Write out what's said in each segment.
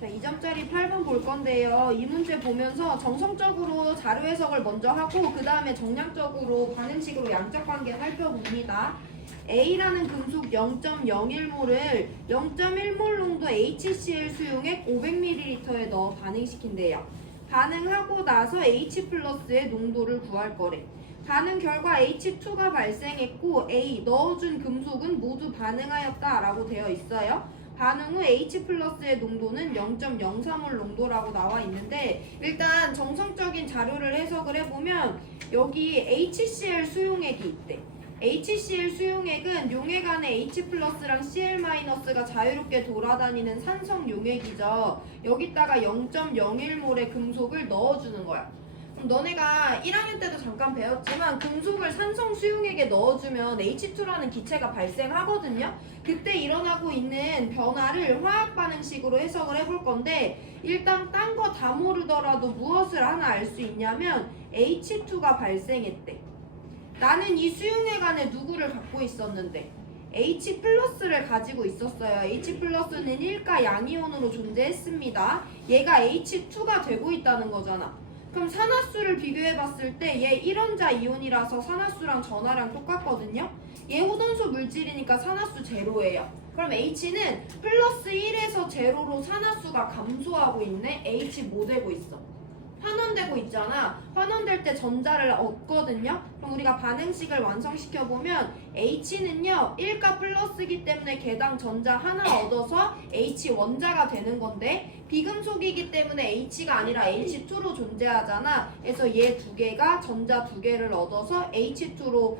자, 2점짜리 8번 볼 건데요. 이 문제 보면서 정성적으로 자료 해석을 먼저 하고 그 다음에 정량적으로 반응식으로 양적 관계 살펴봅니다. A라는 금속 0.01몰을 0.1몰 농도 HCl 수용액 500ml에 넣어 반응시킨대요. 반응하고 나서 H 플러스의 농도를 구할 거래. 반응 결과 H2가 발생했고 A 넣어준 금속은 모두 반응하였다 라고 되어 있어요. 반응 후 H 플러스의 농도는 0.03몰 농도라고 나와 있는데 일단 정성적인 자료를 해석을 해보면 여기 HCl 수용액이 있대. HCl 수용액은 용액 안에 H 플러스랑 Cl 마이너스가 자유롭게 돌아다니는 산성 용액이죠. 여기다가 0.01몰의 금속을 넣어주는 거야. 그럼 너네가 1학년 때도 잠깐 배웠지만 금속을 산성 수용액에 넣어주면 H2라는 기체가 발생하거든요. 그때 일어나고 있는 변화를 화학 반응식으로 해석을 해볼 건데 일단 딴 거 다 모르더라도 무엇을 하나 알 수 있냐면 H2가 발생했대. 나는 이 수용액 안에 누구를 갖고 있었는데 H 플러스를 가지고 있었어요. H 플러스는 1가 양이온으로 존재했습니다. 얘가 H2가 되고 있다는 거잖아. 그럼 산화수를 비교해봤을 때 얘 1원자 이온이라서 산화수랑 전하랑 똑같거든요. 얘 호돈수 물질이니까 산화수 제로예요. 그럼 H는 플러스 1에서 제로로 산화수가 감소하고 있네. H 뭐 되고 있어? 환원되고 있잖아. 환원될 때 전자를 얻거든요. 그럼 우리가 반응식을 완성시켜보면 H는요 1가 플러스이기 때문에 개당 전자 하나 얻어서 H 원자가 되는 건데 비금속이기 때문에 H가 아니라 H2로 존재하잖아. 그래서 얘 두 개가 전자 두 개를 얻어서 H2로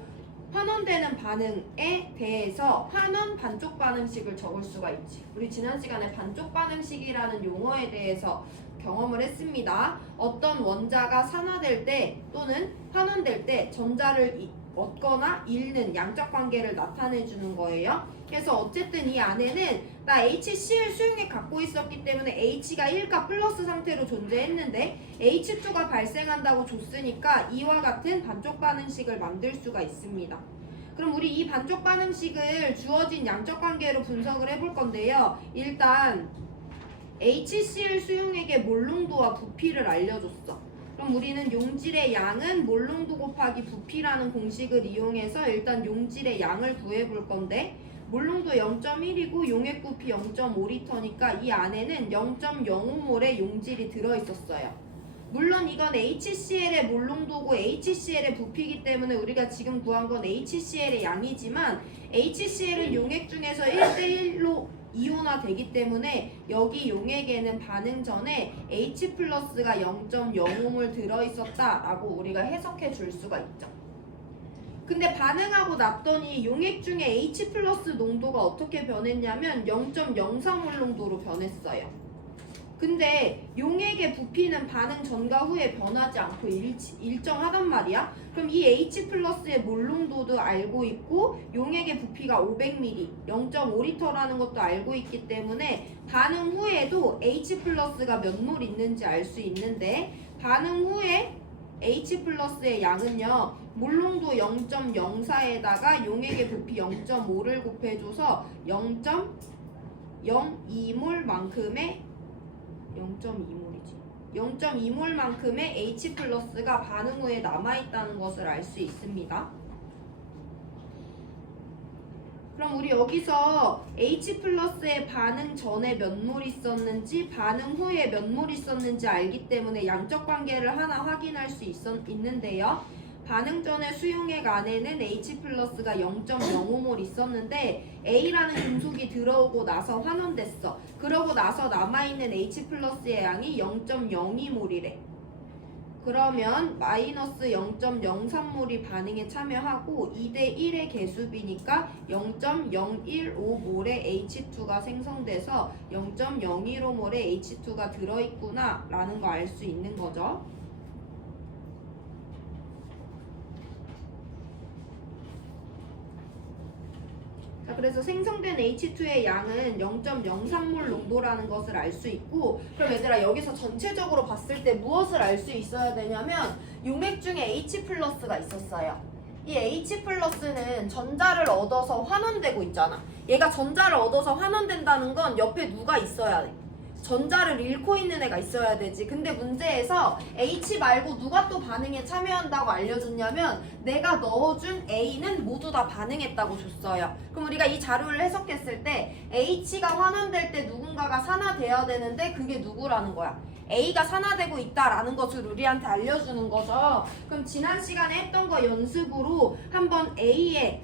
환원되는 반응에 대해서 환원 반쪽 반응식을 적을 수가 있지. 우리 지난 시간에 반쪽 반응식이라는 용어에 대해서 경험을 했습니다. 어떤 원자가 산화될 때 또는 환원될 때 전자를 얻거나 잃는 양적 관계를 나타내 주는 거예요. 그래서 어쨌든 이 안에는 나 HCl 수용액 갖고 있었기 때문에 H가 1가 플러스 상태로 존재했는데 H2가 발생한다고 줬으니까 이와 같은 반쪽 반응식을 만들 수가 있습니다. 그럼 우리 이 반쪽 반응식을 주어진 양적 관계로 분석을 해볼 건데요. 일단 HCl 수용액의 몰농도와 부피를 알려줬어. 그럼 우리는 용질의 양은 몰농도 곱하기 부피라는 공식을 이용해서 일단 용질의 양을 구해볼 건데 몰농도 0.1이고 용액 부피 0.5리터니까 이 안에는 0.05몰의 용질이 들어있었어요. 물론 이건 HCl의 몰농도고 HCl의 부피이기 때문에 우리가 지금 구한 건 HCl의 양이지만 HCl은 용액 중에서 1대1로 이온화 되기 때문에 여기 용액에는 반응 전에 H 플러스가 0.05몰 들어있었다라고 우리가 해석해 줄 수가 있죠. 근데 반응하고 났더니 용액 중에 H 플러스 농도가 어떻게 변했냐면 0.03몰 농도로 변했어요. 근데 용액의 부피는 반응 전과 후에 변하지 않고 일정하단 말이야. 그럼 이 H 플러스의 몰농도도 알고 있고 용액의 부피가 500ml, 0.5리터라는 것도 알고 있기 때문에 반응 후에도 H 플러스가 몇 몰 있는지 알 수 있는데 반응 후에 H 플러스의 양은요 몰농도 0.04에다가 용액의 부피 0.5를 곱해줘서 0.02몰만큼의 0.2몰이지. 0.2몰만큼의 H 플러스가 반응 후에 남아있다는 것을 알 수 있습니다. 그럼 우리 여기서 H 플러스의 반응 전에 몇 몰 있었는지 반응 후에 몇 몰 있었는지 알기 때문에 양적 관계를 하나 확인할 수 있는데요. 반응 전에 수용액 안에는 H 플러스가 0.05몰 있었는데 A라는 금속이 들어오고 나서 환원됐어. 그러고 나서 남아있는 H 플러스의 양이 0.02몰이래. 그러면 마이너스 0.03몰이 반응에 참여하고 2대1의 개수비니까 0.015몰의 H2가 생성돼서 0.015몰의 H2가 들어있구나 라는 거 알 수 있는 거죠. 그래서 생성된 H2의 양은 0.03몰 농도라는 것을 알 수 있고 그럼 얘들아 여기서 전체적으로 봤을 때 무엇을 알 수 있어야 되냐면 용액 중에 H 플러스가 있었어요. 이 H 플러스는 전자를 얻어서 환원되고 있잖아. 얘가 전자를 얻어서 환원된다는 건 옆에 누가 있어야 돼? 전자를 잃고 있는 애가 있어야 되지. 근데 문제에서 H 말고 누가 또 반응에 참여한다고 알려줬냐면 내가 넣어준 A는 모두 다 반응했다고 줬어요. 그럼 우리가 이 자료를 해석했을 때 H가 환원될 때 누군가가 산화되어야 되는데 그게 누구라는 거야? A가 산화되고 있다라는 것을 우리한테 알려주는 거죠. 그럼 지난 시간에 했던 거 연습으로 한번 A의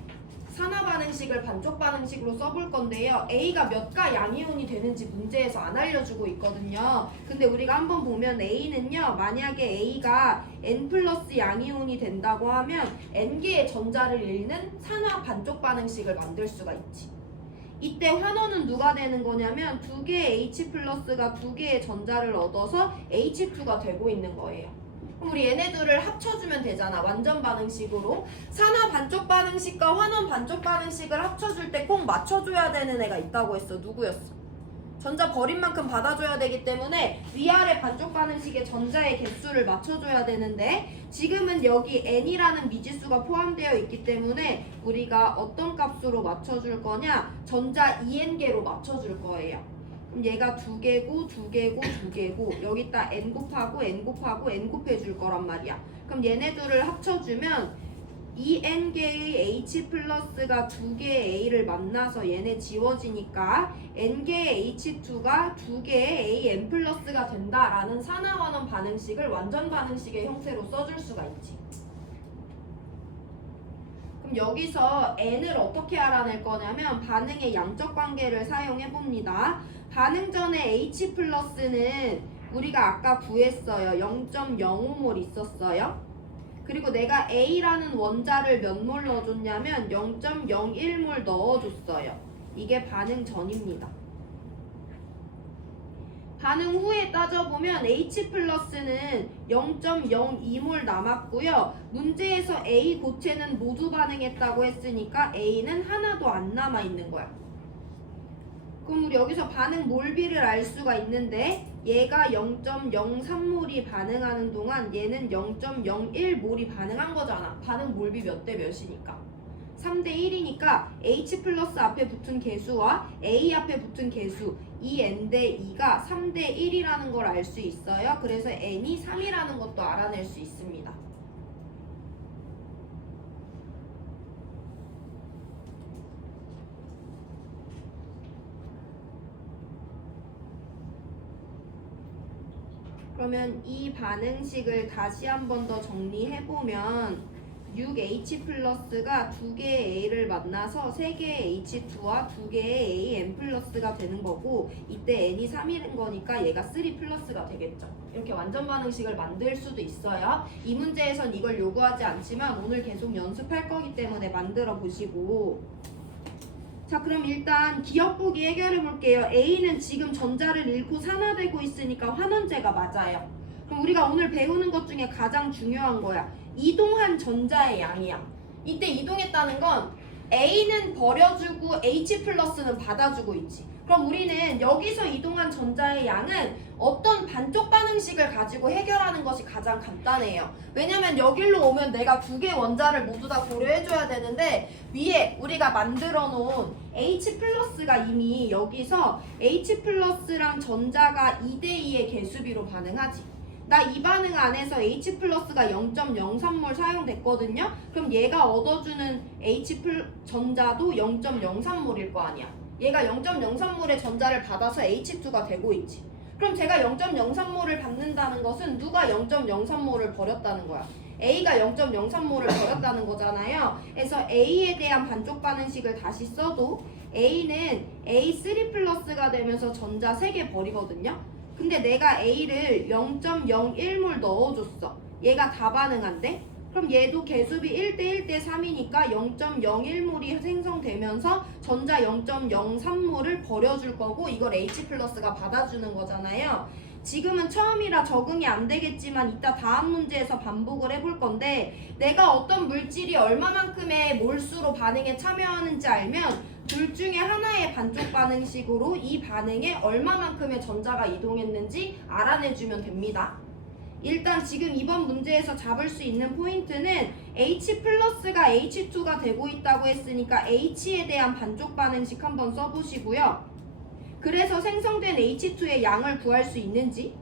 산화 반응식을 반쪽 반응식으로 써볼 건데요. A가 몇 가 양이온이 되는지 문제에서 안 알려주고 있거든요. 근데 우리가 한번 보면 A는요. 만약에 A가 N 플러스 양이온이 된다고 하면 N개의 전자를 잃는 산화 반쪽 반응식을 만들 수가 있지. 이때 환원은 누가 되는 거냐면 두 개의 H 플러스가 두 개의 전자를 얻어서 H2가 되고 있는 거예요. 그럼 우리 얘네들을 합쳐주면 되잖아. 완전 반응식으로. 산화 반쪽 반응식과 환원 반쪽 반응식을 합쳐줄 때 꼭 맞춰줘야 되는 애가 있다고 했어. 누구였어? 전자 버린 만큼 받아줘야 되기 때문에 위아래 반쪽 반응식의 전자의 개수를 맞춰줘야 되는데 지금은 여기 n이라는 미지수가 포함되어 있기 때문에 우리가 어떤 값으로 맞춰줄 거냐? 전자 2n개로 맞춰줄 거예요. 그럼 얘가 2개고 2개고 2개고 여기다 n 곱하고 n 곱하고 n 곱해줄 거란 말이야. 그럼 얘네들을 합쳐주면 2n개의 H 플러스가 2개의 A를 만나서 얘네 지워지니까 n개의 H2가 2개의 A n 플러스가 된다라는 산화환원 반응식을 완전 반응식의 형태로 써줄 수가 있지. 그럼 여기서 n을 어떻게 알아낼 거냐면 반응의 양적 관계를 사용해 봅니다. 반응 전에 H 플러스는 우리가 아까 구했어요. 0.05몰 있었어요. 그리고 내가 A라는 원자를 몇 몰 넣어줬냐면 0.01몰 넣어줬어요. 이게 반응 전입니다. 반응 후에 따져보면 H 플러스는 0.02몰 남았고요. 문제에서 A 고체는 모두 반응했다고 했으니까 A는 하나도 안 남아있는 거야. 그럼 우리 여기서 반응 몰비를 알 수가 있는데 얘가 0.03몰이 반응하는 동안 얘는 0.01몰이 반응한 거잖아. 반응 몰비 몇 대 몇이니까? 3대 1이니까 H 플러스 앞에 붙은 개수와 A 앞에 붙은 개수 2n 대 2가 3대 1이라는 걸 알 수 있어요. 그래서 n이 3이라는 것도 알아낼 수 있습니다. 그러면 이 반응식을 다시 한 번 더 정리해보면 6H 플러스가 2개의 A를 만나서 3개의 H2와 2개의 AN 플러스가 되는 거고 이때 N이 3인 거니까 얘가 3 플러스가 되겠죠. 이렇게 완전 반응식을 만들 수도 있어요. 이 문제에선 이걸 요구하지 않지만 오늘 계속 연습할 거기 때문에 만들어 보시고 자 그럼 일단 기억보기 해결해 볼게요. A는 지금 전자를 잃고 산화되고 있으니까 환원제가 맞아요. 그럼 우리가 오늘 배우는 것 중에 가장 중요한 거야. 이동한 전자의 양이야. 이때 이동했다는 건 A는 버려주고 H 플러스는 받아주고 있지. 그럼 우리는 여기서 이동한 전자의 양은 어떤 반쪽 반응식을 가지고 해결하는 것이 가장 간단해요. 왜냐면 여기로 오면 내가 두 개의 원자를 모두 다 고려해줘야 되는데 위에 우리가 만들어 놓은 H 플러스가 이미 여기서 H 플러스랑 전자가 2대2의 개수비로 반응하지. 나 이 반응 안에서 H 플러스가 0.03몰 사용됐거든요. 그럼 얘가 얻어주는 H 전자도 0.03몰일 거 아니야. 얘가 0.03몰의 전자를 받아서 H2가 되고 있지. 그럼 제가 0.03몰을 받는다는 것은 누가 0.03몰을 버렸다는 거야. A가 0.03몰을 버렸다는 거잖아요. 그래서 A에 대한 반쪽 반응식을 다시 써도 A는 A3 플러스가 되면서 전자 3개 버리거든요. 근데 내가 A를 0.01몰 넣어줬어. 얘가 다 반응한대? 그럼 얘도 개수비 1대 1대 3이니까 0.01몰이 생성되면서 전자 0.03몰을 버려줄 거고 이걸 H 플러스가 받아주는 거잖아요. 지금은 처음이라 적응이 안 되겠지만 이따 다음 문제에서 반복을 해볼 건데 내가 어떤 물질이 얼마만큼의 몰수로 반응에 참여하는지 알면 둘 중에 하나의 반쪽 반응식으로 이 반응에 얼마만큼의 전자가 이동했는지 알아내주면 됩니다. 일단 지금 이번 문제에서 잡을 수 있는 포인트는 H 플러스가 H2가 되고 있다고 했으니까 H에 대한 반쪽 반응식 한번 써보시고요. 그래서 생성된 H2의 양을 구할 수 있는지,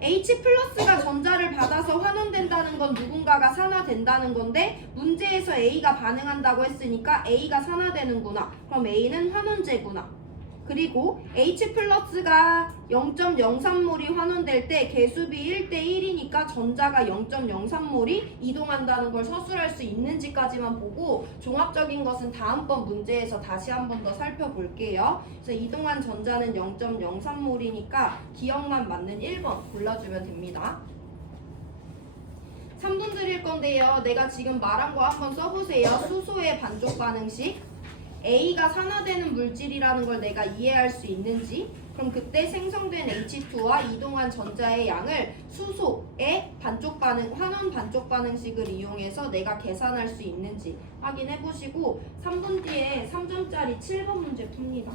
H 플러스가 전자를 받아서 환원된다는 건 누군가가 산화된다는 건데 문제에서 A가 반응한다고 했으니까 A가 산화되는구나. 그럼 A는 환원제구나. 그리고 H 플러스가 0.03몰이 환원될 때 개수비 1대1이니까 전자가 0.03몰이 이동한다는 걸 서술할 수 있는지까지만 보고 종합적인 것은 다음번 문제에서 다시 한 번 더 살펴볼게요. 그래서 이동한 전자는 0.03몰이니까 기억만 맞는 1번 골라주면 됩니다. 3분 드릴 건데요. 내가 지금 말한 거 한번 써보세요. 수소의 반쪽 반응식. A가 산화되는 물질이라는 걸 내가 이해할 수 있는지, 그럼 그때 생성된 H2와 이동한 전자의 양을 수소의 반쪽 반응, 환원 반쪽 반응식을 이용해서 내가 계산할 수 있는지 확인해 보시고 3분 뒤에 3점짜리 7번 문제 풉니다.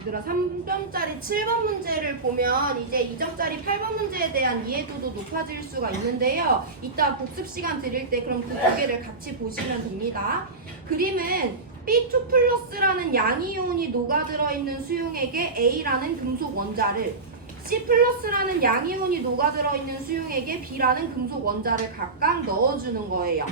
얘들아 3점짜리 7번 문제를 보면 이제 2점짜리 8번 문제에 대한 이해도도 높아질 수가 있는데요. 이따 복습 시간 드릴 때 그럼 그 두 개를 같이 보시면 됩니다. 그림은 B2 플러스라는 양이온이 녹아들어 있는 수용액에 A라는 금속 원자를, C 플러스라는 양이온이 녹아들어 있는 수용액에 B라는 금속 원자를 각각 넣어주는 거예요.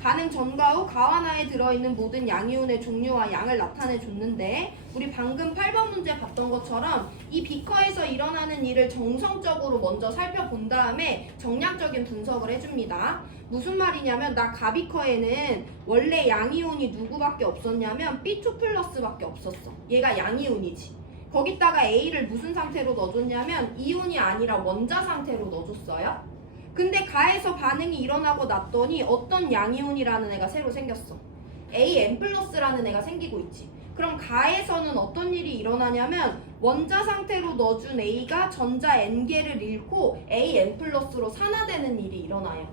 반응 전과 후 가와나에 들어있는 모든 양이온의 종류와 양을 나타내 줬는데 우리 방금 8번 문제 봤던 것처럼 이 비커에서 일어나는 일을 정성적으로 먼저 살펴본 다음에 정량적인 분석을 해줍니다. 무슨 말이냐면 나 가비커에는 원래 양이온이 누구밖에 없었냐면 B2 플러스밖에 없었어. 얘가 양이온이지. 거기다가 A를 무슨 상태로 넣어줬냐면 이온이 아니라 원자 상태로 넣어줬어요. 근데 가에서 반응이 일어나고 났더니 어떤 양이온이라는 애가 새로 생겼어. AN 플러스라는 애가 생기고 있지. 그럼 가에서는 어떤 일이 일어나냐면 원자 상태로 넣어준 A가 전자 N개를 잃고 AN 플러스로 산화되는 일이 일어나요.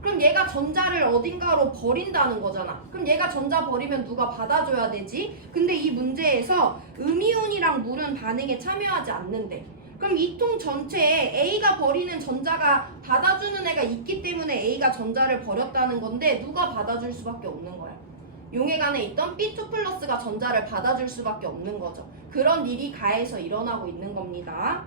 그럼 얘가 전자를 어딘가로 버린다는 거잖아. 그럼 얘가 전자 버리면 누가 받아줘야 되지? 근데 이 문제에서 음이온이랑 물은 반응에 참여하지 않는데, 그럼 이 통 전체에 A가 버리는 전자가 받아주는 애가 있기 때문에 A가 전자를 버렸다는 건데 누가 받아줄 수밖에 없는 거야. 용액 안에 있던 B2 플러스가 전자를 받아줄 수밖에 없는 거죠. 그런 일이 가에서 일어나고 있는 겁니다.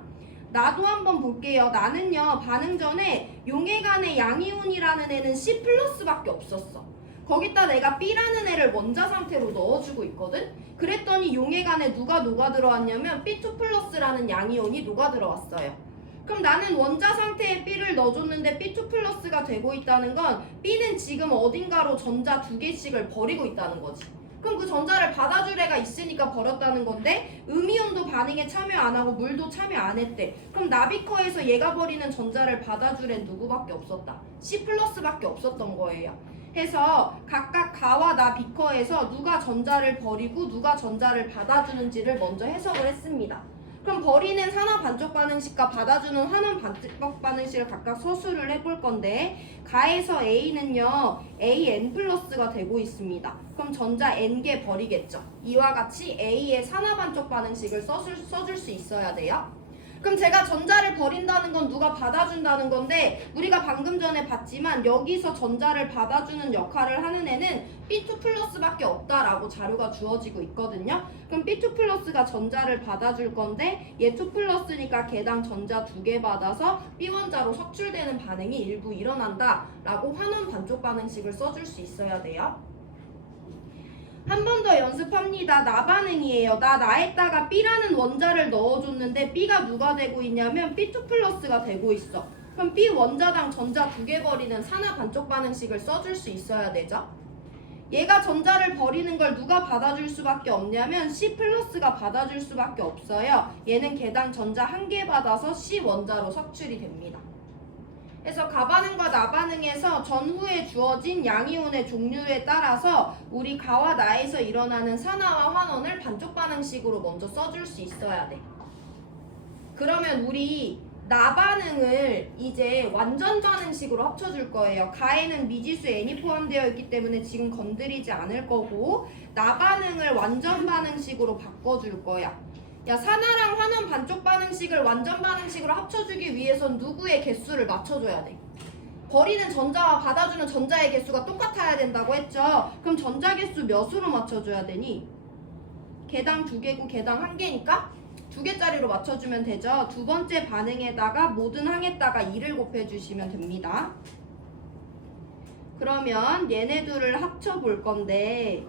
나도 한번 볼게요. 나는요 반응 전에 용액 안에 양이온이라는 애는 C 플러스밖에 없었어. 거기다 내가 B라는 애를 원자 상태로 넣어주고 있거든? 그랬더니 용액 안에 누가 녹아 들어왔냐면 B2 플러스라는 양이온이 녹아 들어왔어요. 그럼 나는 원자 상태에 B를 넣어줬는데 B2 플러스가 되고 있다는 건 B는 지금 어딘가로 전자 2개씩을 버리고 있다는 거지. 그럼 그 전자를 받아줄 애가 있으니까 버렸다는 건데 음이온도 반응에 참여 안 하고 물도 참여 안 했대. 그럼 나비커에서 얘가 버리는 전자를 받아줄 애 누구밖에 없었다. C 플러스밖에 없었던 거예요. 해서 각각 가와 나 비커에서 누가 전자를 버리고 누가 전자를 받아주는지를 먼저 해석을 했습니다. 그럼 버리는 산화 반쪽 반응식과 받아주는 환원 반쪽 반응식을 각각 서술을 해볼 건데 가에서 A는요 AN 플러스가 되고 있습니다. 그럼 전자 N개 버리겠죠. 이와 같이 A의 산화 반쪽 반응식을 써줄 수 있어야 돼요. 그럼 제가 전자를 버린다는 건 누가 받아준다는 건데 우리가 방금 전에 봤지만 여기서 전자를 받아주는 역할을 하는 애는 B2 플러스밖에 없다라고 자료가 주어지고 있거든요. 그럼 B2 플러스가 전자를 받아줄 건데 얘 2 플러스니까 개당 전자 2개 받아서 B원자로 석출되는 반응이 일부 일어난다라고 환원 반쪽 반응식을 써줄 수 있어야 돼요. 한 번 더 연습합니다. 나 반응이에요. 나에다가 B라는 원자를 넣어줬는데 B가 누가 되고 있냐면 B2 플러스가 되고 있어. 그럼 B 원자당 전자 2개 버리는 산화 반쪽 반응식을 써줄 수 있어야 되죠. 얘가 전자를 버리는 걸 누가 받아줄 수밖에 없냐면 C 플러스가 받아줄 수밖에 없어요. 얘는 개당 전자 1개 받아서 C 원자로 석출이 됩니다. 그래서 가반응과 나반응에서 전후에 주어진 양이온의 종류에 따라서 우리 가와 나에서 일어나는 산화와 환원을 반쪽 반응식으로 먼저 써줄 수 있어야 돼. 그러면 우리 나반응을 이제 완전 반응식으로 합쳐줄 거예요. 가에는 미지수 n이 포함되어 있기 때문에 지금 건드리지 않을 거고 나반응을 완전 반응식으로 바꿔줄 거야. 야, 산화랑 환원 반쪽 반응식을 완전 반응식으로 합쳐주기 위해선 누구의 개수를 맞춰줘야 돼? 버리는 전자와 받아주는 전자의 개수가 똑같아야 된다고 했죠? 그럼 전자 개수 몇으로 맞춰줘야 되니? 개당 2개고 개당 1개니까 2개짜리로 맞춰주면 되죠? 두 번째 반응에다가 모든 항에다가 2를 곱해주시면 됩니다. 그러면 얘네 둘을 합쳐볼 건데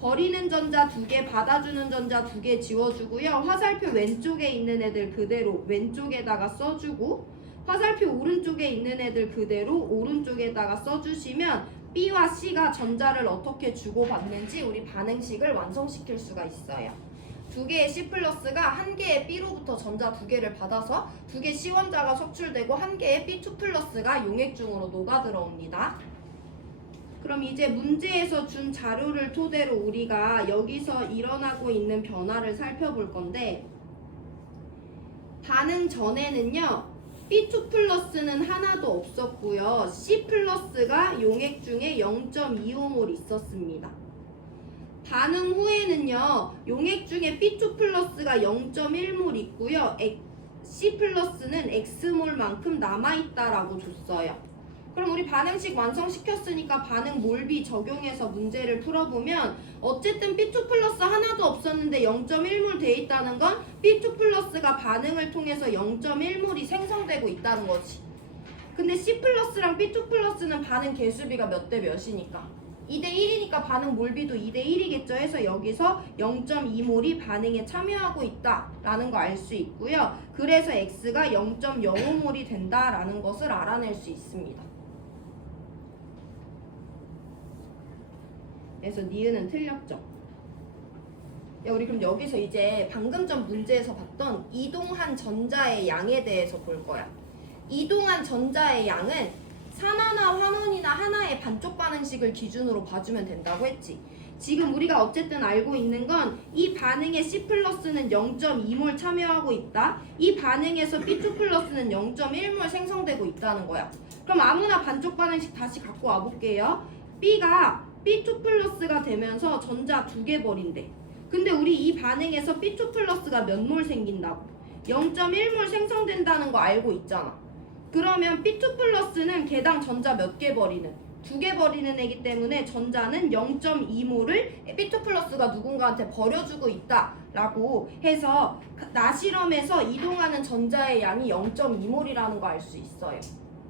버리는 전자 2개, 받아주는 전자 2개 지워주고요. 화살표 왼쪽에 있는 애들 그대로 왼쪽에다가 써주고 화살표 오른쪽에 있는 애들 그대로 오른쪽에다가 써주시면 B와 C가 전자를 어떻게 주고받는지 우리 반응식을 완성시킬 수가 있어요. 2개의 C 플러스가 1개의 B로부터 전자 2개를 받아서 2개 C 원자가 석출되고 1개의 B2 플러스가 용액 중으로 녹아 들어옵니다. 그럼 이제 문제에서 준 자료를 토대로 우리가 여기서 일어나고 있는 변화를 살펴볼 건데 반응 전에는요 B2 플러스는 하나도 없었고요 C 플러스가 용액 중에 0.25몰 있었습니다. 반응 후에는요 용액 중에 B2 플러스가 0.1몰 있고요 C 플러스는 X몰만큼 남아있다라고 줬어요. 그럼 우리 반응식 완성시켰으니까 반응 몰비 적용해서 문제를 풀어보면 어쨌든 B2 플러스 하나도 없었는데 0.1몰 돼 있다는 건 B2 플러스가 반응을 통해서 0.1몰이 생성되고 있다는 거지. 근데 C 플러스랑 B2 플러스는 반응 개수비가 몇 대 몇이니까 2대 1이니까 반응 몰비도 2대 1이겠죠 해서 여기서 0.2몰이 반응에 참여하고 있다라는 거 알 수 있고요. 그래서 X가 0.05몰이 된다라는 것을 알아낼 수 있습니다. 그래서 니은은 틀렸죠. 야, 우리 그럼 여기서 이제 방금 전 문제에서 봤던 이동한 전자의 양에 대해서 볼 거야. 이동한 전자의 양은 산화나 환원이나 하나의 반쪽 반응식을 기준으로 봐주면 된다고 했지. 지금 우리가 어쨌든 알고 있는 건 이 반응에 C 플러스는 0.2몰 참여하고 있다. 이 반응에서 B2 플러스는 0.1몰 생성되고 있다는 거야. 그럼 아무나 반쪽 반응식 다시 갖고 와볼게요. B가 B2 플러스가 되면서 전자 2개 버린대. 근데 우리 이 반응에서 B2 플러스가 몇 몰 생긴다고? 0.1몰 생성된다는 거 알고 있잖아. 그러면 B2 플러스는 개당 전자 몇 개 버리는? 2개 버리는 애기 때문에 전자는 0.2몰을 B2 플러스가 누군가한테 버려주고 있다라고 해서 나실험에서 이동하는 전자의 양이 0.2몰이라는 거 알 수 있어요.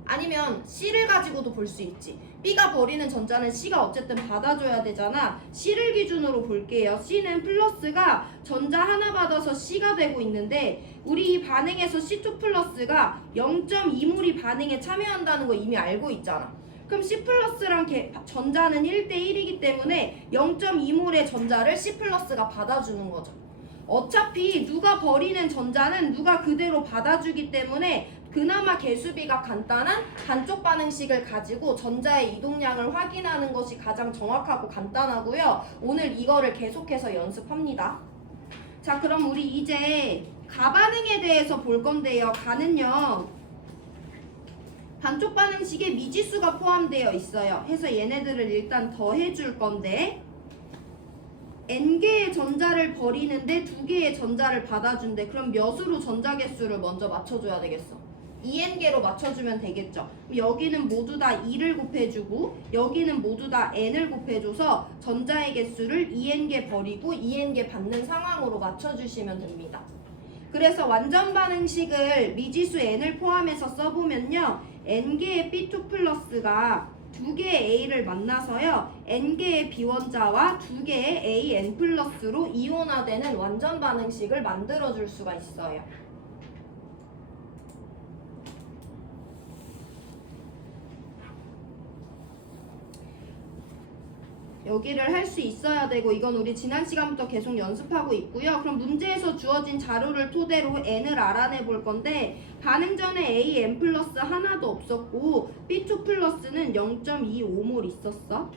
아니면 C를 가지고도 볼 수 있지. B가 버리는 전자는 C가 어쨌든 받아줘야 되잖아. C를 기준으로 볼게요. C는 플러스가 전자 하나 받아서 C가 되고 있는데 우리 이 반응에서 C2 플러스가 0.2몰이 반응에 참여한다는 거 이미 알고 있잖아. 그럼 C 플러스랑 전자는 1대1이기 때문에 0.2몰의 전자를 C 플러스가 받아주는 거죠. 어차피 누가 버리는 전자는 누가 그대로 받아주기 때문에 그나마 개수비가 간단한 반쪽 반응식을 가지고 전자의 이동량을 확인하는 것이 가장 정확하고 간단하고요. 오늘 이거를 계속해서 연습합니다. 자, 그럼 우리 이제 가반응에 대해서 볼 건데요. 가는요, 반쪽 반응식에 미지수가 포함되어 있어요. 해서 얘네들을 일단 더해줄 건데 n개의 전자를 버리는데 2개의 전자를 받아준대. 그럼 몇으로 전자 개수를 먼저 맞춰줘야 되겠어? 2n개로 맞춰주면 되겠죠. 여기는 모두 다 2를 곱해주고 여기는 모두 다 n을 곱해줘서 전자의 개수를 2n개 버리고 2n개 받는 상황으로 맞춰주시면 됩니다. 그래서 완전 반응식을 미지수 n을 포함해서 써보면요, n개의 B2 플러스가 2개의 A를 만나서요, n개의 B원자와 2개의 AN 플러스로 이온화되는 완전 반응식을 만들어줄 수가 있어요. 여기를 할 수 있어야 되고 이건 우리 지난 시간부터 계속 연습하고 있고요. 그럼 문제에서 주어진 자료를 토대로 n을 알아내 볼 건데 반응 전에 AN 플러스 하나도 없었고 B2 플러스는 0.25몰 있었어.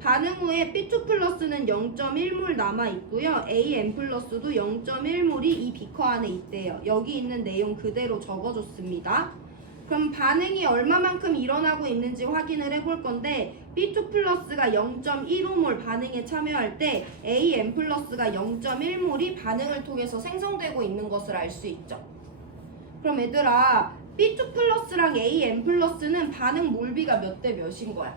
반응 후에 B2 플러스는 0.1몰 남아 있고요. AN 플러스도 0.1몰이 이 비커 안에 있대요. 여기 있는 내용 그대로 적어줬습니다. 그럼 반응이 얼마만큼 일어나고 있는지 확인을 해볼 건데 B2 플러스가 0.15몰 반응에 참여할 때 AN 플러스가 0.1몰이 반응을 통해서 생성되고 있는 것을 알 수 있죠. 그럼 얘들아, B2 플러스랑 AN 플러스는 반응 몰비가 몇 대 몇인 거야?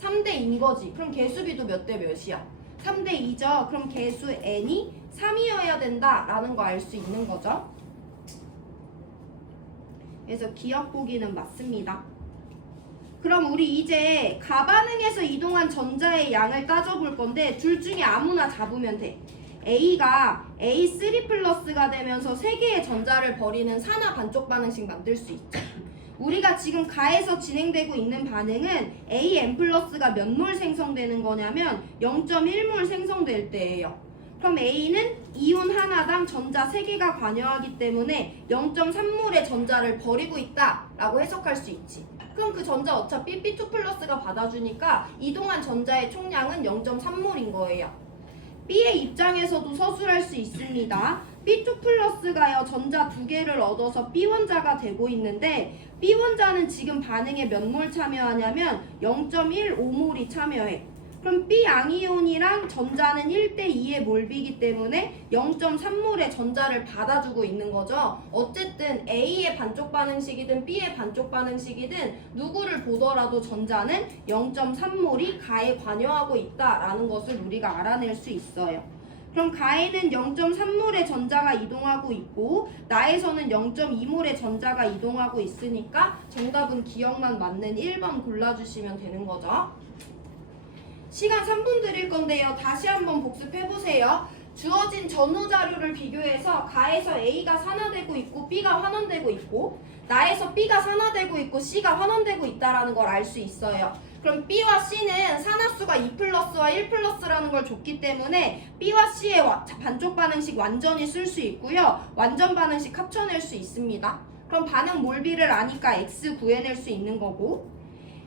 3대2인 거지. 그럼 개수비도 몇 대 몇이야? 3대2죠. 그럼 개수 n이 3이어야 된다라는 거 알 수 있는 거죠. 그래서 기억 보기는 맞습니다. 그럼 우리 이제 가반응에서 이동한 전자의 양을 따져볼 건데 둘 중에 아무나 잡으면 돼. A가 A3 플러스가 되면서 3개의 전자를 버리는 산화 반쪽 반응식 만들 수 있죠. 우리가 지금 가에서 진행되고 있는 반응은 AN 플러스가 몇 몰 생성되는 거냐면 0.1몰 생성될 때예요. 그럼 A는 이온 하나당 전자 3개가 관여하기 때문에 0.3몰의 전자를 버리고 있다라고 해석할 수 있지. 그럼 그 전자 어차피 B2 플러스가 받아주니까 이동한 전자의 총량은 0.3몰인 거예요. B의 입장에서도 서술할 수 있습니다. B2 플러스가요, 전자 2개를 얻어서 B원자가 되고 있는데 B원자는 지금 반응에 몇 몰 참여하냐면 0.15몰이 참여해. 그럼 B 양이온이랑 전자는 1대2의 몰비이기 때문에 0.3몰의 전자를 받아주고 있는 거죠. 어쨌든 A의 반쪽 반응식이든 B의 반쪽 반응식이든 누구를 보더라도 전자는 0.3몰이 가에 관여하고 있다라는 것을 우리가 알아낼 수 있어요. 그럼 가에는 0.3몰의 전자가 이동하고 있고 나에서는 0.2몰의 전자가 이동하고 있으니까 정답은 기억만 맞는 1번 골라주시면 되는 거죠. 시간 3분 드릴 건데요. 다시 한번 복습해보세요. 주어진 전후 자료를 비교해서 가에서 A가 산화되고 있고 B가 환원되고 있고 나에서 B가 산화되고 있고 C가 환원되고 있다는 걸 알 수 있어요. 그럼 B와 C는 산화수가 2+와 1+라는 걸 줬기 때문에 B와 C의 반쪽 반응식 완전히 쓸 수 있고요. 완전 반응식 합쳐낼 수 있습니다. 그럼 반응 몰비를 아니까 X 구해낼 수 있는 거고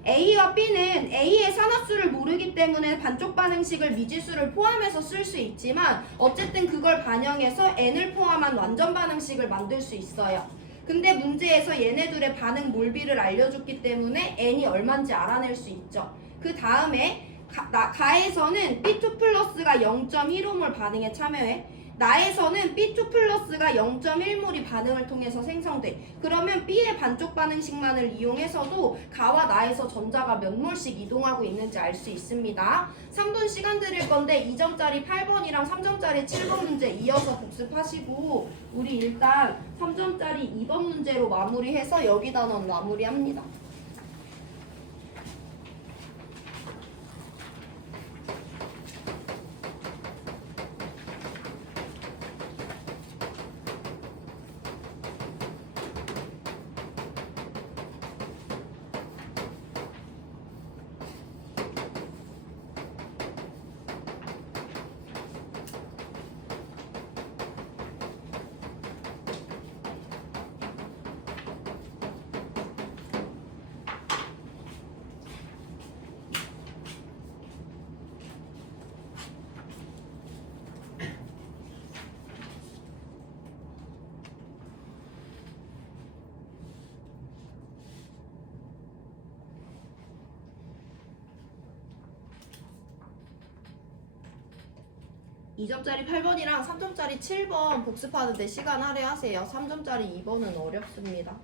A와 B는 A의 산화수를 모르기 때문에 반쪽 반응식을 미지수를 포함해서 쓸 수 있지만 어쨌든 그걸 반영해서 N을 포함한 완전 반응식을 만들 수 있어요. 근데 문제에서 얘네들의 반응 몰비를 알려줬기 때문에 N이 얼마인지 알아낼 수 있죠. 그 다음에 가에서는 B2 플러스가 0.15몰 반응에 참여해. 나에서는 B2 플러스가 0.1몰이 반응을 통해서 생성돼. 그러면 B의 반쪽 반응식만을 이용해서도 가와 나에서 전자가 몇 몰씩 이동하고 있는지 알 수 있습니다. 3분 시간 드릴 건데 2점짜리 8번이랑 3점짜리 7번 문제 이어서 복습하시고 우리 일단 3점짜리 2번 문제로 마무리해서 여기다 넣은 마무리합니다. 2점짜리 8번이랑 3점짜리 7번 복습하는데 시간 할애하세요. 3점짜리 2번은 어렵습니다.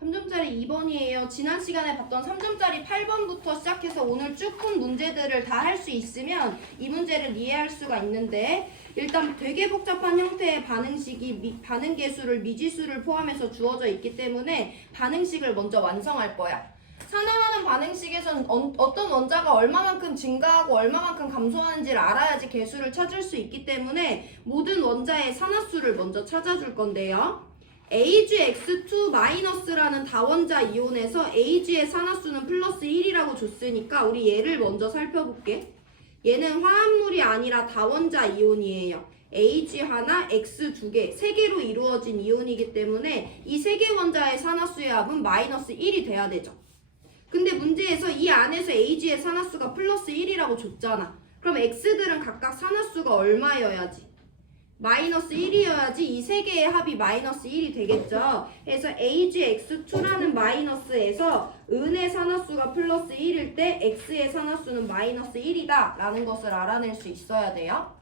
삼점짜리 2번이에요. 지난 시간에 봤던 3점짜리 8번부터 시작해서 오늘 쭉 푼 문제들을 다 할 수 있으면 이 문제를 이해할 수가 있는데 일단 되게 복잡한 형태의 반응식이 반응계수를 미지수를 포함해서 주어져 있기 때문에 반응식을 먼저 완성할 거야. 산화하는 반응식에서는 어떤 원자가 얼마만큼 증가하고 얼마만큼 감소하는지를 알아야지 계수를 찾을 수 있기 때문에 모든 원자의 산화수를 먼저 찾아줄 건데요. AgX2- 다원자 이온에서 Ag의 산화수는 플러스 1이라고 줬으니까 우리 얘를 먼저 살펴볼게. 얘는 화합물이 아니라 다원자 이온이에요. Ag 하나, X 두 개, 세 개로 이루어진 이온이기 때문에 이 세 개 원자의 산화수의 합은 마이너스 1이 돼야 되죠. 근데 문제에서 이 안에서 Ag의 산화수가 플러스 1이라고 줬잖아. 그럼 X들은 각각 산화수가 얼마여야지? 마이너스 1이어야지 이 세 개의 합이 마이너스 1이 되겠죠. 그래서 AgX2라는 마이너스에서 은의 산화수가 플러스 1일 때 X의 산화수는 마이너스 1이다 라는 것을 알아낼 수 있어야 돼요.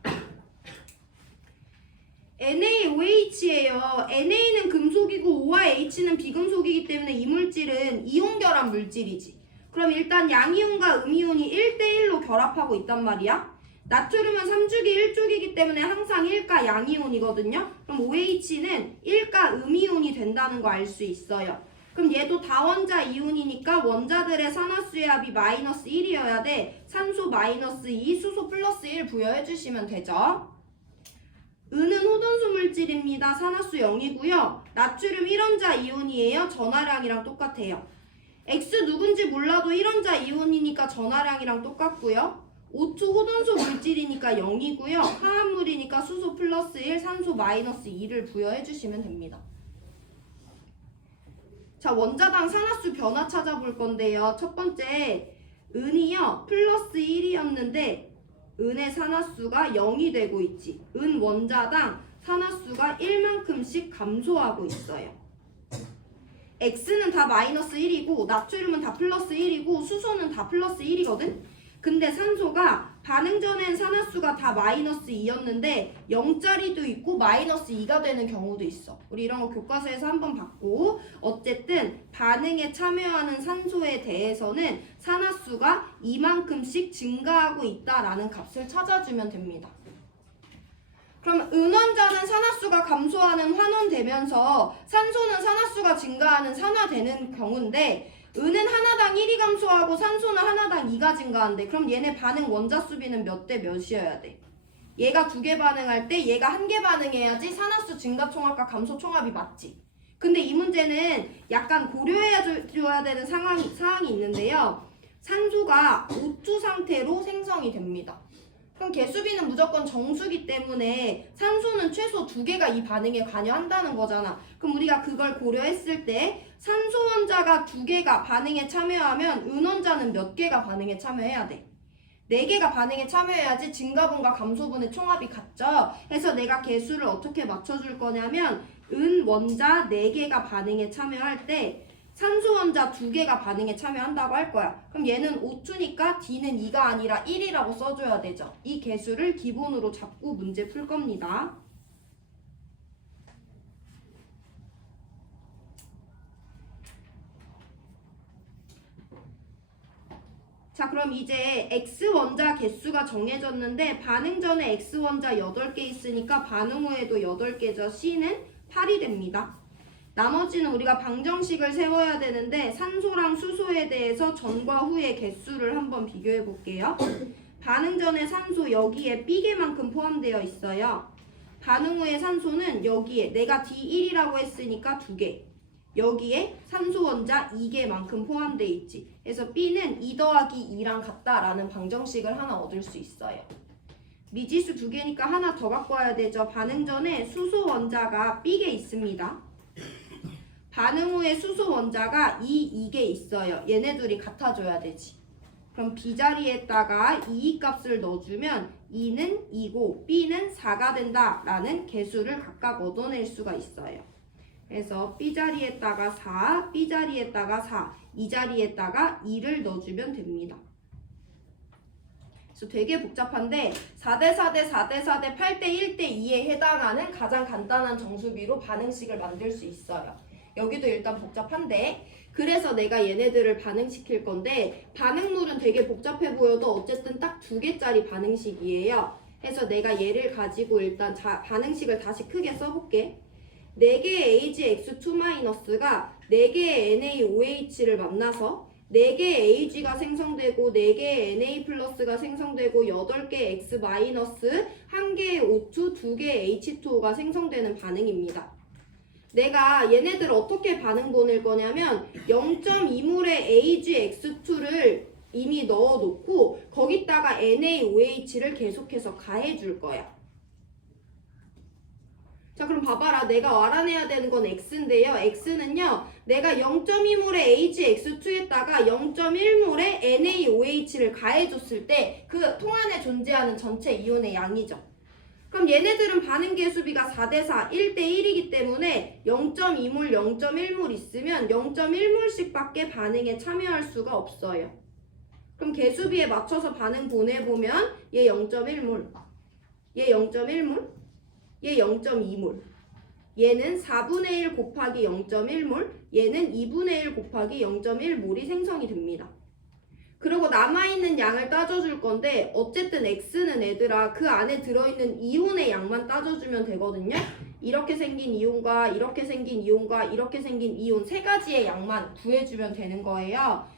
NaOH예요. Na는 금속이고 O와 H는 비금속이기 때문에 이 물질은 이온결합 물질이지. 그럼 일단 양이온과 음이온이 1대1로 결합하고 있단 말이야. 나트륨은 3주기 1쪽이기 때문에 항상 1가 양이온이거든요. 그럼 OH는 1가 음이온이 된다는 거 알 수 있어요. 그럼 얘도 다원자 이온이니까 원자들의 산화수의 합이 마이너스 1이어야 돼. 산소 마이너스 2, 수소 플러스 1 부여해 주시면 되죠. 은은 호돈수 물질입니다. 산화수 0이고요. 나트륨 1원자 이온이에요. 전하량이랑 똑같아요. X 누군지 몰라도 1원자 이온이니까 전하량이랑 똑같고요. O2 호돈수 물질이니까 0이고요. 화합물이니까 수소 플러스 1, 산소 마이너스 2를 부여해 주시면 됩니다. 자, 원자당 산화수 변화 찾아볼 건데요. 첫 번째, 은이요. 플러스 1이었는데 은의 산화수가 0이 되고 있지. 은 원자당 산화수가 1만큼씩 감소하고 있어요. X는 다 마이너스 1이고 나트륨은 다 플러스 1이고 수소는 다 플러스 1이거든? 근데 산소가 반응 전엔 산화수가 다 마이너스 2였는데 0짜리도 있고 마이너스 2가 되는 경우도 있어. 우리 이런 거 교과서에서 한번 봤고 어쨌든 반응에 참여하는 산소에 대해서는 산화수가 이만큼씩 증가하고 있다라는 값을 찾아주면 됩니다. 그럼 은원자는 산화수가 감소하는 환원되면서 산소는 산화수가 증가하는 산화되는 경우인데 은은 하나당 1이 감소하고 산소는 하나당 2가 증가한대. 그럼 얘네 반응 원자 수비는 몇 대 몇이어야 돼? 얘가 2개 반응할 때 얘가 1개 반응해야지 산화수 증가 총합과 감소 총합이 맞지. 근데 이 문제는 약간 고려해줘야 되는 사항이 있는데요. 산소가 O2 상태로 생성이 됩니다. 그럼 개수비는 무조건 정수기 때문에 산소는 최소 2개가 이 반응에 관여한다는 거잖아. 그럼 우리가 그걸 고려했을 때 산소 원자가 2개가 반응에 참여하면 은원자는 몇 개가 반응에 참여해야 돼? 4개가 반응에 참여해야지 증가분과 감소분의 총합이 같죠? 그래서 내가 개수를 어떻게 맞춰줄 거냐면 은 원자 4개가 반응에 참여할 때 산소 원자 2개가 반응에 참여한다고 할 거야. 그럼 얘는 O2니까 D는 2가 아니라 1이라고 써줘야 되죠. 이 개수를 기본으로 잡고 문제 풀 겁니다. 자, 그럼 이제 X원자 개수가 정해졌는데 반응 전에 X원자 8개 있으니까 반응 후에도 8개죠. C는 8이 됩니다. 나머지는 우리가 방정식을 세워야 되는데 산소랑 수소에 대해서 전과 후의 개수를 한번 비교해 볼게요. 반응 전에 산소 여기에 B개만큼 포함되어 있어요. 반응 후에 산소는 여기에 내가 D1이라고 했으니까 2개. 여기에 산소 원자 2개만큼 포함되어 있지. 그래서 B는 2 더하기 2랑 같다라는 방정식을 하나 얻을 수 있어요. 미지수 2개니까 하나 더 갖고 와야 되죠. 반응 전에 수소 원자가 B개 있습니다. 반응 후에 수소 원자가 2개 있어요. 얘네 둘이 같아줘야 되지. 그럼 B 자리에다가 2 값을 넣어주면 2는 2고 B는 4가 된다라는 개수를 각각 얻어낼 수가 있어요. 그래서 B 자리에다가 4, B 자리에다가 4, 이 자리에다가 2를 넣어주면 됩니다. 그래서 되게 복잡한데 4대4 대 4대4 대 8대 1대 2에 해당하는 가장 간단한 정수비로 반응식을 만들 수 있어요. 여기도 일단 복잡한데 그래서 내가 얘네들을 반응시킬 건데 반응물은 되게 복잡해 보여도 어쨌든 딱 2개짜리 반응식이에요. 그래서 내가 얘를 가지고 일단 반응식을 다시 크게 써볼게. 4개의 AgX2-가 4개의 NaOH를 만나서 4개의 AG가 생성되고 4개의 Na+가 생성되고 8개의 X-, 1개의 O2, 2개의 H2O가 생성되는 반응입니다. 내가 얘네들 어떻게 반응 보낼 거냐면 0.2몰의 AgX2를 이미 넣어놓고 거기다가 NaOH를 계속해서 가해줄 거야. 자, 그럼 봐봐라. 내가 알아내야 되는 건 X인데요. X는요. 내가 0.2몰의 AgX2에다가 0.1몰의 NaOH를 가해줬을 때 그 통 안에 존재하는 전체 이온의 양이죠. 그럼 얘네들은 반응 개수비가 4대4, 1대1이기 때문에 0.2몰, 0.1몰 있으면 0.1몰씩 밖에 반응에 참여할 수가 없어요. 그럼 개수비에 맞춰서 반응 보내보면 얘 0.1몰, 얘 0.1몰, 얘 0.2몰, 얘는 4분의 1 곱하기 0.1몰, 얘는 2분의 1 곱하기 0.1몰이 생성이 됩니다. 그리고 남아있는 양을 따져줄 건데 어쨌든 X는 얘들아 그 안에 들어있는 이온의 양만 따져주면 되거든요. 이렇게 생긴 이온과 이렇게 생긴 이온과 이렇게 생긴 이온 3가지의 양만 구해주면 되는 거예요.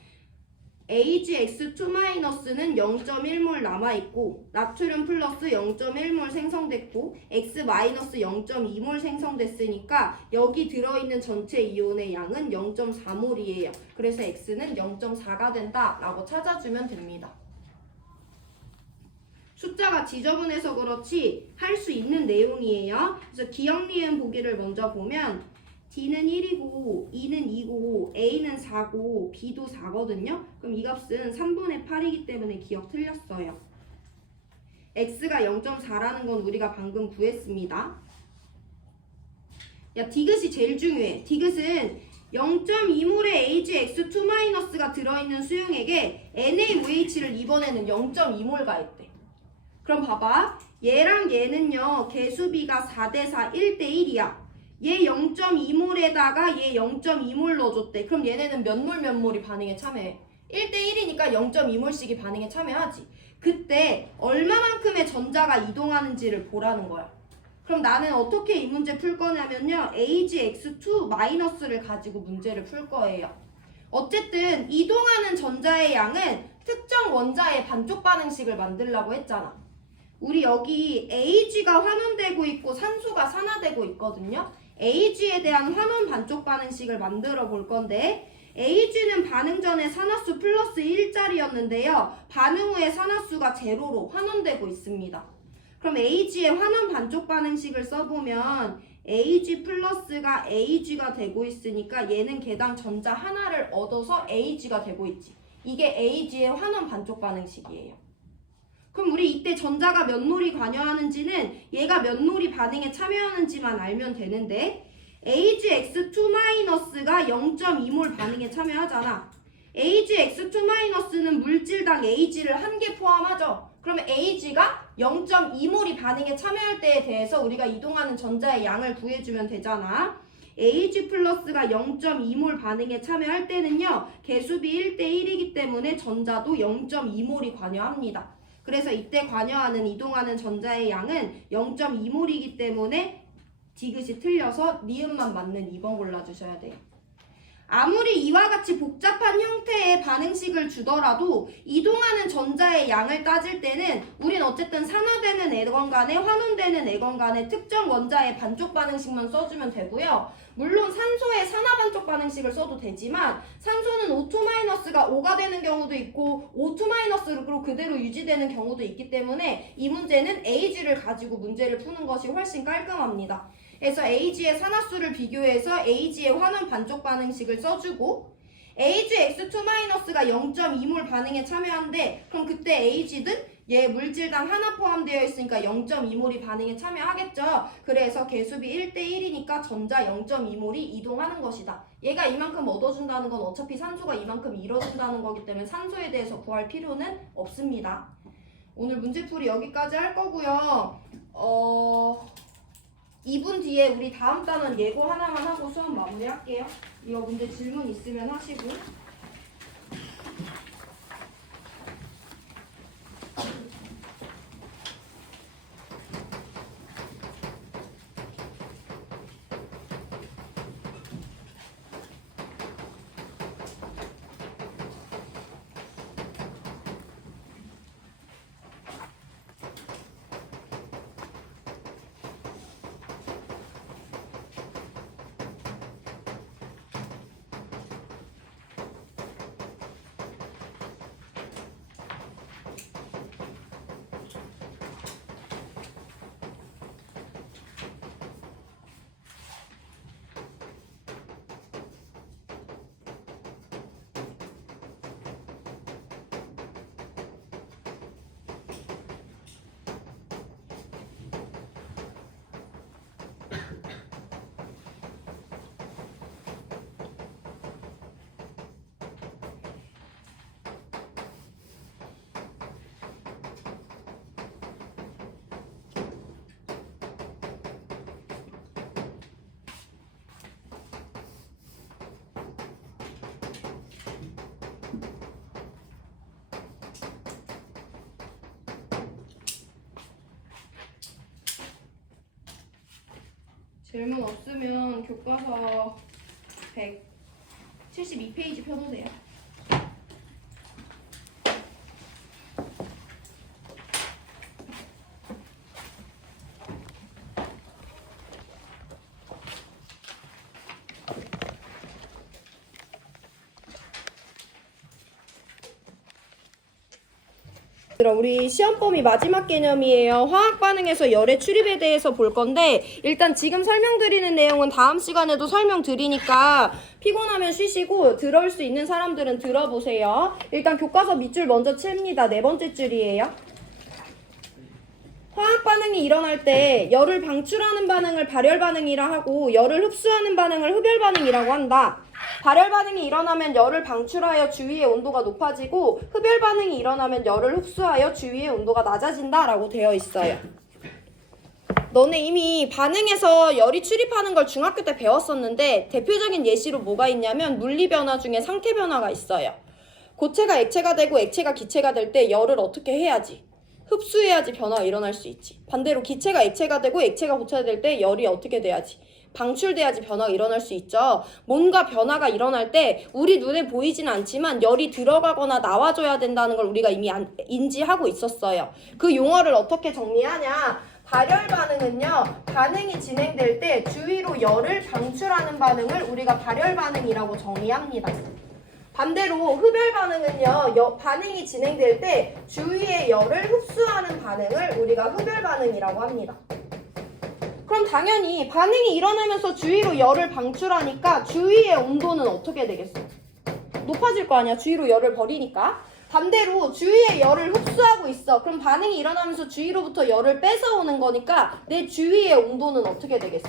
AgX2-는 0.1몰 남아있고 나트륨 플러스 0.1몰 생성됐고 X-0.2몰 생성됐으니까 여기 들어있는 전체 이온의 양은 0.4몰이에요. 그래서 X는 0.4가 된다라고 찾아주면 됩니다. 숫자가 지저분해서 그렇지 할 수 있는 내용이에요. 그래서 기억, 니은 보기를 먼저 보면 D는 1이고 E는 2고 A는 4고 B도 4거든요. 그럼 이 값은 3분의 8이기 때문에 기억 틀렸어요. X가 0.4라는 건 우리가 방금 구했습니다. 야, 디귿이 제일 중요해. 디귿은 0.2몰의 AgX2-가 들어있는 수용액에 NaOH를 이번에는 0.2몰 가했대. 그럼 봐봐. 얘랑 얘는요. 개수비가 4대4, 1대1이야. 얘 0.2몰에다가 얘 0.2몰 넣어줬대. 그럼 얘네는 몇 몰이 반응에 참여해? 1대1이니까 0.2몰씩이 반응에 참여하지. 그때 얼마만큼의 전자가 이동하는지를 보라는 거야. 그럼 나는 어떻게 이 문제 풀 거냐면요. AgX2-를 가지고 문제를 풀 거예요. 어쨌든 이동하는 전자의 양은 특정 원자의 반쪽 반응식을 만들려고 했잖아. 우리 여기 Ag가 환원되고 있고 산소가 산화되고 있거든요. Ag에 대한 환원 반쪽 반응식을 만들어 볼 건데 Ag는 반응 전에 산화수 플러스 1짜리였는데요. 반응 후에 산화수가 제로로 환원되고 있습니다. 그럼 Ag의 환원 반쪽 반응식을 써보면 Ag 플러스가 Ag가 되고 있으니까 얘는 개당 전자 하나를 얻어서 Ag가 되고 있지. 이게 Ag의 환원 반쪽 반응식이에요. 그럼 우리 이때 전자가 몇 몰이 관여하는지는 얘가 몇 몰이 반응에 참여하는지만 알면 되는데 AgX2-가 0.2몰 반응에 참여하잖아. AgX2-는 물질당 Ag를 1개 포함하죠. 그러면 Ag가 0.2몰이 반응에 참여할 때에 대해서 우리가 이동하는 전자의 양을 구해주면 되잖아. Ag 플러스가 0.2몰 반응에 참여할 때는요. 개수비 1대1이기 때문에 전자도 0.2몰이 관여합니다. 그래서 이때 관여하는 이동하는 전자의 양은 0.2몰이기 때문에 디귿이 틀려서 니은만 맞는 2번 골라주셔야 돼요. 아무리 이와 같이 복잡한 형태의 반응식을 주더라도 이동하는 전자의 양을 따질 때는 우린 어쨌든 산화되는 애건 간에 환원되는 애건 간에 특정 원자의 반쪽 반응식만 써주면 되고요. 물론 산소의 산화 반쪽 반응식을 써도 되지만 산소는 O2-가 5가 되는 경우도 있고 O2-로 그대로 유지되는 경우도 있기 때문에 이 문제는 AG를 가지고 문제를 푸는 것이 훨씬 깔끔합니다. 그래서 AG의 산화수를 비교해서 AG의 환원 반쪽 반응식을 써주고 AgX2-가 0.2몰 반응에 참여한대. 그럼 그때 AG든 얘 물질당 하나 포함되어 있으니까 0.2몰이 반응에 참여하겠죠. 그래서 개수비 1대1이니까 전자 0.2몰이 이동하는 것이다. 얘가 이만큼 얻어준다는 건 어차피 산소가 이만큼 잃어준다는 거기 때문에 산소에 대해서 구할 필요는 없습니다. 오늘 문제풀이 여기까지 할 거고요. 2분 뒤에 우리 다음 단원 예고 하나만 하고 수업 마무리할게요. 이거 문제 질문 있으면 하시고. 질문 없으면 교과서 172페이지 펴놓으세요. 우리 시험 범위 마지막 개념이에요. 화학 반응에서 열의 출입에 대해서 볼 건데 일단 지금 설명드리는 내용은 다음 시간에도 설명드리니까 피곤하면 쉬시고 들을 수 있는 사람들은 들어보세요. 일단 교과서 밑줄 먼저 칩니다. 네 번째 줄이에요. 화학 반응이 일어날 때 열을 방출하는 반응을 발열 반응이라 하고 열을 흡수하는 반응을 흡열 반응이라고 한다. 발열 반응이 일어나면 열을 방출하여 주위의 온도가 높아지고 흡열 반응이 일어나면 열을 흡수하여 주위의 온도가 낮아진다 라고 되어 있어요. 너네 이미 반응에서 열이 출입하는 걸 중학교 때 배웠었는데 대표적인 예시로 뭐가 있냐면 물리 변화 중에 상태 변화가 있어요. 고체가 액체가 되고 액체가 기체가 될 때 열을 어떻게 해야지? 흡수해야지 변화가 일어날 수 있지. 반대로 기체가 액체가 되고 액체가 고체가 될 때 열이 어떻게 돼야지? 방출돼야지 변화가 일어날 수 있죠. 뭔가 변화가 일어날 때 우리 눈에 보이진 않지만 열이 들어가거나 나와줘야 된다는 걸 우리가 이미 인지하고 있었어요. 그 용어를 어떻게 정리하냐? 발열 반응은요, 반응이 진행될 때 주위로 열을 방출하는 반응을 우리가 발열 반응이라고 정의합니다. 반대로 흡열 반응은요, 반응이 진행될 때 주위의 열을 흡수하는 반응을 우리가 흡열 반응이라고 합니다. 그럼 당연히 반응이 일어나면서 주위로 열을 방출하니까 주위의 온도는 어떻게 되겠어? 높아질 거 아니야. 주위로 열을 버리니까. 반대로 주위의 열을 흡수하고 있어. 그럼 반응이 일어나면서 주위로부터 열을 뺏어오는 거니까 내 주위의 온도는 어떻게 되겠어?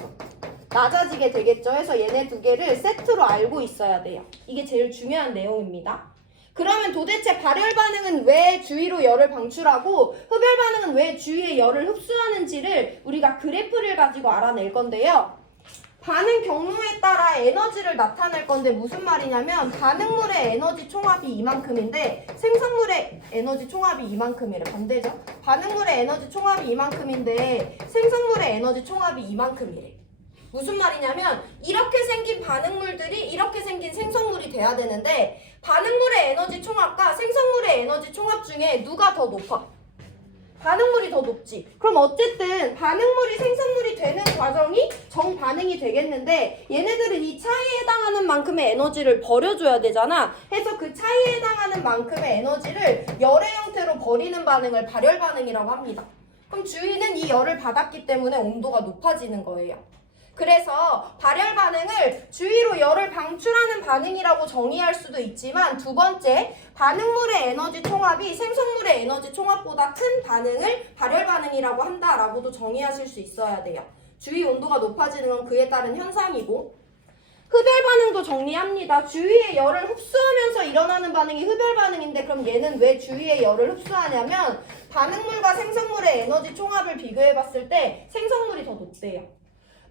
낮아지게 되겠죠. 해서 얘네 두 개를 세트로 알고 있어야 돼요. 이게 제일 중요한 내용입니다. 그러면 도대체 발열 반응은 왜 주위로 열을 방출하고 흡열 반응은 왜 주위에 열을 흡수하는지를 우리가 그래프를 가지고 알아낼 건데요. 반응 경로에 따라 에너지를 나타낼 건데 무슨 말이냐면 반응물의 에너지 총합이 이만큼인데 생성물의 에너지 총합이 이만큼이래. 반대죠. 반응물의 에너지 총합이 이만큼인데 생성물의 에너지 총합이 이만큼이래. 무슨 말이냐면 이렇게 생긴 반응물들이 이렇게 생긴 생성물이 돼야 되는데 반응물의 에너지 총합과 생성물의 에너지 총합 중에 누가 더 높아? 반응물이 더 높지. 그럼 어쨌든 반응물이 생성물이 되는 과정이 정반응이 되겠는데 얘네들은 이 차이에 해당하는 만큼의 에너지를 버려줘야 되잖아. 해서 그 차이에 해당하는 만큼의 에너지를 열의 형태로 버리는 반응을 발열 반응이라고 합니다. 그럼 주위는 이 열을 받았기 때문에 온도가 높아지는 거예요. 그래서 발열 반응을 주위로 열을 방출하는 반응이라고 정의할 수도 있지만 두 번째, 반응물의 에너지 총합이 생성물의 에너지 총합보다 큰 반응을 발열 반응이라고 한다라고도 정의하실 수 있어야 돼요. 주위 온도가 높아지는 건 그에 따른 현상이고 흡열 반응도 정리합니다. 주위의 열을 흡수하면서 일어나는 반응이 흡열 반응인데 그럼 얘는 왜 주위의 열을 흡수하냐면 반응물과 생성물의 에너지 총합을 비교해 봤을 때 생성물이 더 높대요.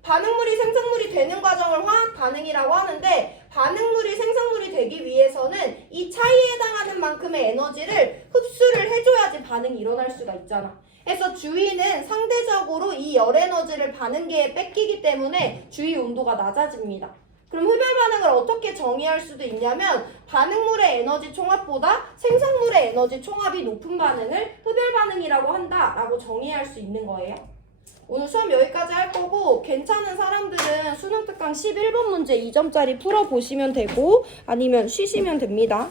반응물이 생성물이 되는 과정을 화학 반응이라고 하는데 반응물이 생성물이 되기 위해서는 이 차이에 해당하는 만큼의 에너지를 흡수를 해줘야지 반응이 일어날 수가 있잖아. 그래서 주위는 상대적으로 이 열 에너지를 반응계에 뺏기기 때문에 주위 온도가 낮아집니다. 그럼 흡열 반응을 어떻게 정의할 수도 있냐면 반응물의 에너지 총합보다 생성물의 에너지 총합이 높은 반응을 흡열 반응이라고 한다라고 정의할 수 있는 거예요. 오늘 수업 여기까지 할 거고 괜찮은 사람들은 수능 특강 11번 문제 2점짜리 풀어보시면 되고 아니면 쉬시면 됩니다.